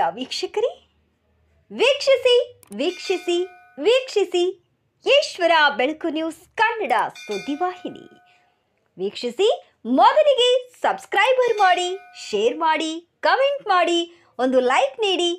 ಪ್ರಿಯ ವೀಕ್ಷಕರೇ, ವೀಕ್ಷಿಸಿ ವೀಕ್ಷಿಸಿ ವೀಕ್ಷಿಸಿ ಈಶ್ವರ ಬೆಳಕು ನ್ಯೂಸ್ ಕನ್ನಡ ಸುದ್ದಿವಾಹಿನಿ. ವೀಕ್ಷಿಸಿ, ಮೊದಲಿಗೆ ಸಬ್ಸ್ಕ್ರೈಬರ್ ಮಾಡಿ, ಶೇರ್ ಮಾಡಿ, ಕಮೆಂಟ್ ಮಾಡಿ, ಒಂದು ಲೈಕ್ ನೀಡಿ,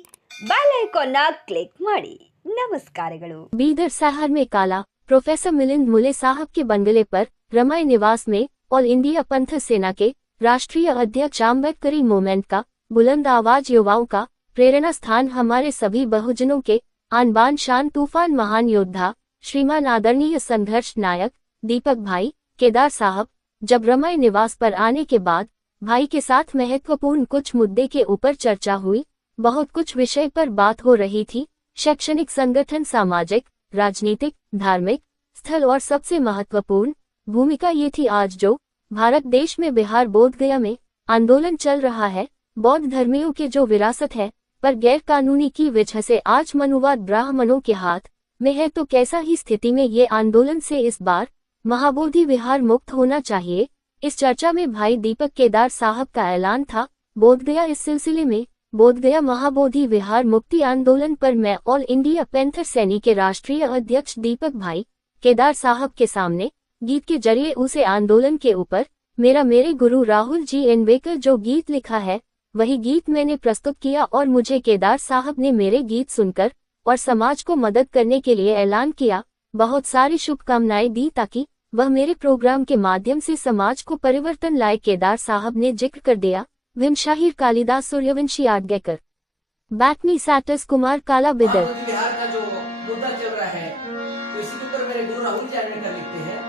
बेल आइकॉन क्लिक माड़ी। नमस्कारಗಳು। बीदर शहर में काला प्रोफेसर मिलिंद मुले साहब के बंगले पर रमाई निवास में ऑल इंडिया पंथ सेना के राष्ट्रीय अध्यक्ष आम्बेडकरी मूवमेंट का बुलंद आवाज युवाओं का प्रेरणा स्थान हमारे सभी बहुजनों के आन बान शान तूफान महान योद्धा श्रीमान आदरणीय संघर्ष नायक दीपक भाई केदार साहब जब रमाई निवास पर आने के बाद भाई के साथ महत्वपूर्ण कुछ मुद्दे के ऊपर चर्चा हुई। बहुत कुछ विषय पर बात हो रही थी, शैक्षणिक संगठन, सामाजिक, राजनीतिक, धार्मिक स्थल और सबसे महत्वपूर्ण भूमिका ये थी आज जो भारत देश में बिहार बोध गया में आंदोलन चल रहा है, बौद्ध धर्मियों के जो विरासत है पर गैर कानूनी की वजह से आज मनुवाद ब्राह्मणों के हाथ में है, तो कैसा ही स्थिति में ये आंदोलन से इस बार महाबोधि विहार मुक्त होना चाहिए। इस चर्चा में भाई दीपक केदार साहब का ऐलान था। बोध गया इस सिलसिले में बोध गया महाबोधि विहार मुक्ति आंदोलन पर मैं ऑल इंडिया पैंथर सैनी के राष्ट्रीय अध्यक्ष दीपक भाई केदार साहब के सामने गीत के जरिए उसे आंदोलन के ऊपर मेरे गुरु राहुल जी एनवेकर जो गीत लिखा है वही गीत मैंने प्रस्तुत किया और मुझे केदार साहब ने मेरे गीत सुनकर और समाज को मदद करने के लिए ऐलान किया, बहुत सारी शुभकामनाएं दी ताकि वह मेरे प्रोग्राम के माध्यम से समाज को परिवर्तन लाए। केदार साहब ने जिक्र कर दिया विमशाहिर कालिदास सूर्यवंशी आडगेकर बैटनी सैटस कुमार काला बिदर। बिहार का जो मुद्दा चल रहा है तो इसी के ऊपर मेरे गुरु राहुल जी आडगेकर लिखते हैं।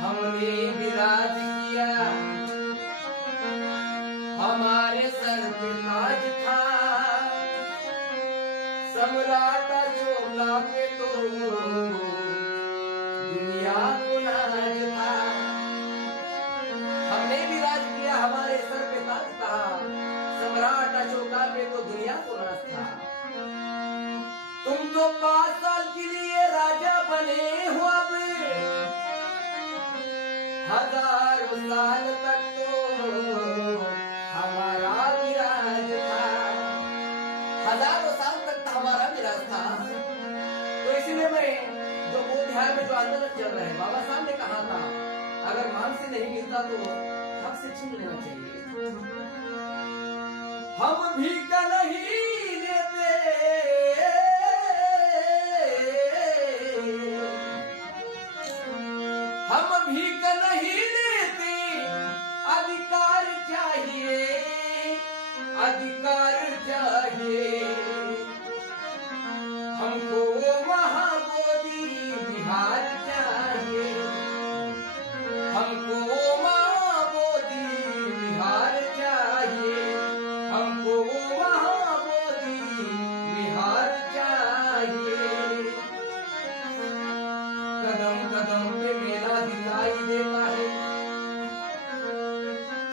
हमने विराज किया, हमारे सर पे ताज था, सम्राट अशोका पे तो दुनिया को नाज था। हमने विराज किया, हमारे सर पे ताज था, सम्राट अशोका पे तो दुनिया को नाज था। तुम तो 5 साल के लिए राजा बने हो, अब हजारों साल तक तो हमारा विराज था, हजारों साल तक तो हमारा विराज था। तो इसलिए मैं जो बोध बिहार में जो आंदोलन चल रहा है, बाबा साहब ने कहा था अगर मान से नहीं मिलता तो हक से छीन लेना चाहिए। हम भी का नहीं लेते, हम भी का नहीं लेते, अधिकार चाहिए, अधिकार चाहिए हमको, महाबोधि विहार चाहिए, हमको महाबोधि विहार चाहिए, हमको महाबोधि विहार चाहिए। कदम कदम पे मेला दिखाई देता है,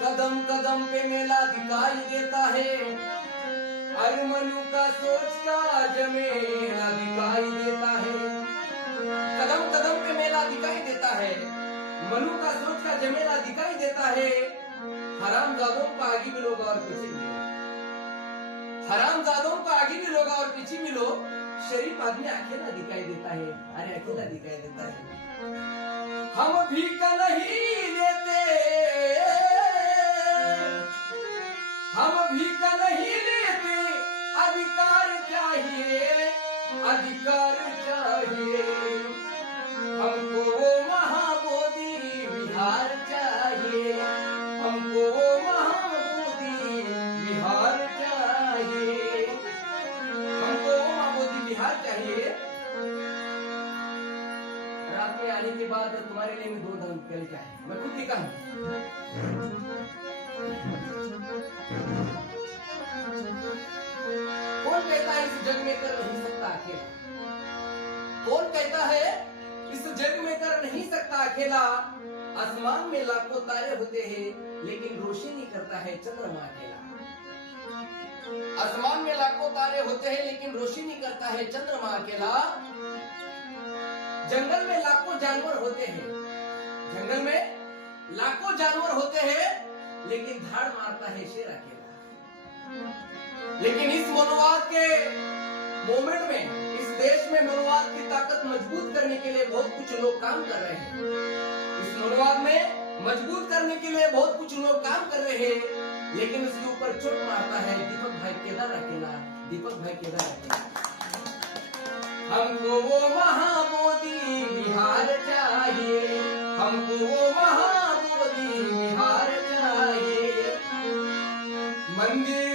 कदम कदम पे मेला दिखाई देता है, अरमनु का सोच का जमेला दिखाई देता है। कदम कदम पे मेला दिखाई देता है, मनु का सोच का जमेला दिखाई देता है। हरामजादों का आगे भी लोग और पीछे भी लोग, हरामजादों का आगे भी लोग और पीछे भी लोग, शरीफ आदमी अकेला दिखाई देता है, अरे अकेला दिखाई देता है। हम भी का नहीं लेते, हम भी का नहीं लेते, अधिकार चाहिए, अधिकार चाहिए हमको, महाबोधि विहार चाहिए, हमको महाबोधि विहार चाहिए, हमको महाबोधि विहार चाहिए। रात में आने के बाद तुम्हारे लिए मैं 2 दान कर क्या है, मैं खुद ही कहूँ। कौन कहता है इस जग में कर नहीं सकता अकेला, कौन कहता है इस जग में कर नहीं सकता अकेला। आसमान में लाखों तारे होते हैं लेकिन रोशनी करता है चंद्रमा अकेला। आसमान में लाखों तारे होते हैं लेकिन रोशनी करता है चंद्रमा अकेला। जंगल में लाखों जानवर होते हैं, जंगल में लाखों जानवर होते हैं लेकिन धाड़ मारता है शेर अकेला। लेकिन इस मनोवाद के मोमेंट में, इस देश में मनोवाद की ताकत मजबूत करने के लिए बहुत कुछ लोग काम कर रहे हैं। इस मनोवाद में मजबूत करने के लिए बहुत कुछ लोग काम कर रहे हैं, लेकिन उसके ऊपर चोट मारता है दीपक भाई केदार अकेला। दीपक भाई केदार अकेला। हमको वो महाबोधि बिहार चाहिए, हमको वो महाबोधि बिहार चाहिए। मंदिर